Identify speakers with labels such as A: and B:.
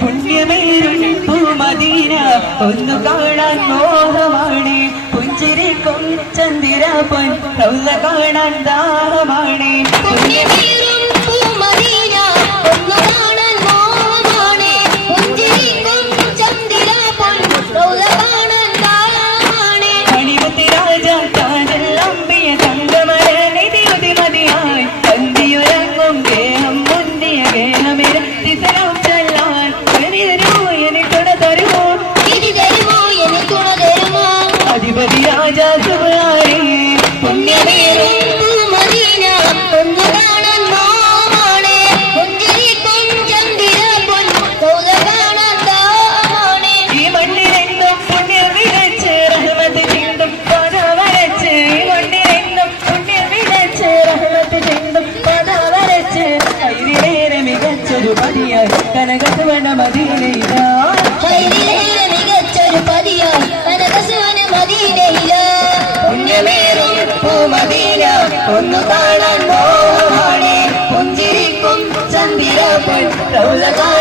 A: പുണ്യമേരുമദീന ഒന്നു കാണാൻ മോഹമാണ്. പുഞ്ചിരി കൊഞ്ചന്തിര പൊൻ കൗല കാണാൻ ദാഹമാണ്.
B: തങ്കമരനിധി മതിയായി തന്തിയുറങ്ങും ദേഹ മുന്തിയ ഗേഹമിരത്തി സലാം ചൊല്ലാൻ തരുമോ എനിക്കുട തരുമോ
A: തിരി തരുമോ എനിക്ക് തുണ തരുമോ
B: അധിപതി രാജാ മികച്ചൊരു പതിയായി. കനകസുവണ മദീനയിലാ
A: മികച്ചൊരു പതിയായി. കനകസുവന മദീനയില
B: പുണ്യമേറും പൂമദീന ഒന്നു കാണാൻ മോഹമാണ്. പുഞ്ചിരിക്കും ചന്ദിര പൊൻ റൗള കാണാൻ